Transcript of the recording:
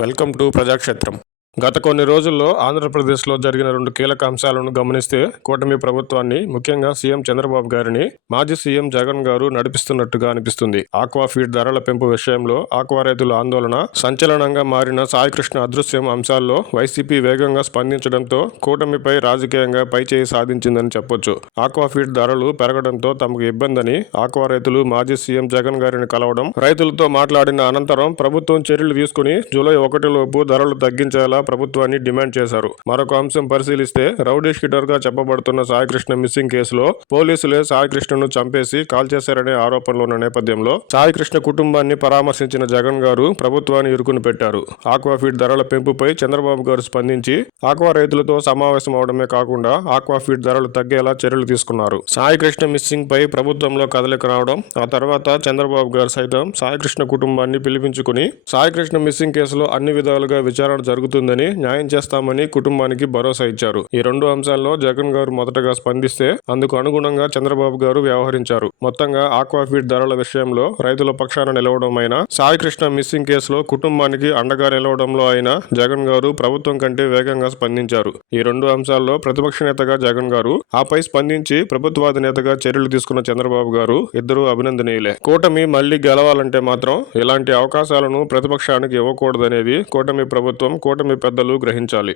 Welcome to ప్రజాక్షేత్రం. గత కొన్ని రోజుల్లో ఆంధ్రప్రదేశ్లో జరిగిన 2 కీలక అంశాలను గమనిస్తే కూటమి ప్రభుత్వాన్ని, ముఖ్యంగా సీఎం చంద్రబాబు గారిని మాజీ సీఎం జగన్ గారు నడిపిస్తున్నట్టుగా అనిపిస్తుంది. ఆక్వా ఫీడ్ ధరల పెంపు విషయంలో ఆక్వా రైతుల ఆందోళన సంచలనంగా మారిన సాయికృష్ణ అదృశ్యం అంశాల్లో వైసీపీ వేగంగా స్పందించడంతో కూటమిపై రాజకీయంగా పైచేయి సాధించిందని చెప్పొచ్చు. ఆక్వా ఫీడ్ ధరలు పెరగడంతో తమకు ఇబ్బందని ఆక్వా రైతులు మాజీ సీఎం జగన్ గారిని కలవడం, రైతులతో మాట్లాడిన అనంతరం ప్రభుత్వం చర్యలు తీసుకుని జూలై 1 లోపు ధరలు తగ్గించేలా ప్రభుత్వాన్ని డిమాండ్ చేశారు. మరొక అంశం పరిశీలిస్తే రౌడీ షీటర్ గా చెప్పబడుతున్న సాయికృష్ణ మిస్సింగ్ కేసులో పోలీసులే సాయికృష్ణను చంపేసి కాల్చేశారనే ఆరోపణలు ఉన్న నేపథ్యంలో సాయికృష్ణ కుటుంబాన్ని పరామర్శించిన జగన్ గారు ప్రభుత్వాన్ని ఇరుకుని పెట్టారు. ఆక్వా ఫీడ్ ధరల పెంపుపై చంద్రబాబు గారు స్పందించి ఆక్వా రైతులతో సమావేశం అవడమే కాకుండా ఆక్వా ఫీడ్ ధరలు తగ్గేలా చర్యలు తీసుకున్నారు. సాయికృష్ణ మిస్సింగ్ పై ప్రభుత్వంలో కదలిక రావడం, ఆ తర్వాత చంద్రబాబు గారు సైతం సాయికృష్ణ కుటుంబాన్ని పిలిపించుకుని సాయికృష్ణ మిస్సింగ్ కేసులో అన్ని విధాలుగా విచారణ జరుగుతుందని, న్యాయం చేస్తామని కుటుంబానికి భరోసా ఇచ్చారు. ఈ 2 అంశాల్లో జగన్ గారు మొదటగా స్పందిస్తే అందుకు అనుగుణంగా చంద్రబాబు గారు వ్యవహరించారు. మొత్తంగా ఆక్వా ఫీడ్ ధరల విషయంలో రైతుల పక్షాన నిలవడం అయినా, సాయికృష్ణ మిస్సింగ్ కేసులో కుటుంబానికి అండగా నిలవడంలో అయినా జగన్ గారు ప్రభుత్వం కంటే వేగంగా స్పందించారు. ఈ 2 అంశాల్లో ప్రతిపక్ష నేతగా జగన్ గారు, ఆపై స్పందించి ప్రభుత్వాధినేతగా చర్యలు తీసుకున్న చంద్రబాబు గారు ఇద్దరూ అభినందనీయులే. కూటమి మళ్లీ గెలవాలంటే మాత్రం ఇలాంటి అవకాశాలను ప్రతిపక్షానికి ఇవ్వకూడదనేది కూటమి ప్రభుత్వం, కూటమి పెద్దలు గ్రహించాలి.